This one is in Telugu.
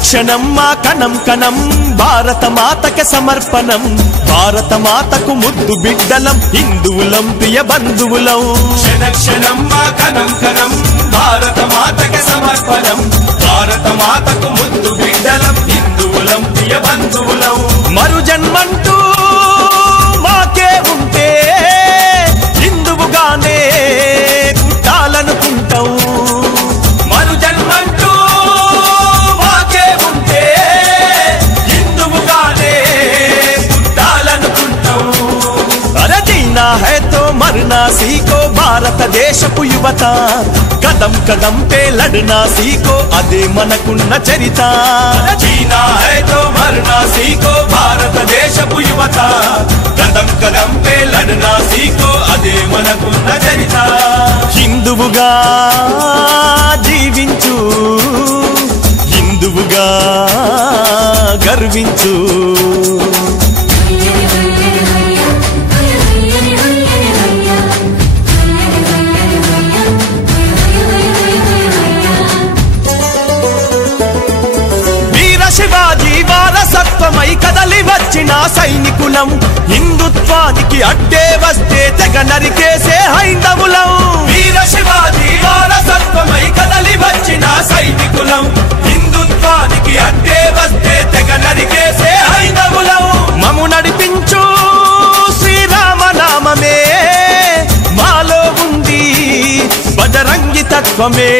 క్షణక్షణం మా కణం కణం భారత మాతకి సమర్పణం భారత మాతకు ముద్దు బిడ్డలం హిందువులం ప్రియ బంధువులం క్షణక్షణం మా కణం కణం భారత మాతకి సమర్పణం భారత మాతకు ముద్దు బిడ్డలం హిందువులం ప్రియ బంధువులం మరు జన్మంటూ మాకే ఉంటే హిందువుగానే పుట్టాలనుకుంటాం మరు జన్మంటూ మాకే ఉంటే హిందువుగానే పుట్టాలనుకుంటాం అరే జీనా హై తో మరనా సీకో భారతదేశపు యువత కదం కదం పే లడనా సీకో అదే మనకున్న చరిత జీనా హై తో మరనా సీకో భారతదేశపు యువత కదం కదం పే లడనా సీకో అదే మనకున్న చరిత హిందువుగా జీవించు హిందువుగా గర్వించు శివాజీ వారసత్వమై కదలి వచ్చిన సైనికులం హిందుత్వానికి అడ్డే వస్తే తెగ నరికేసే హైందవులం వీర శివాజీ వారసత్వమై కదలి వచ్చిన సైనికులం హిందుత్వానికి అడ్డే వస్తే తెగ నరికేసే హైందవులం మము నడిపించు శ్రీరామనామమే మాలో ఉంది బజరంగి తత్వమే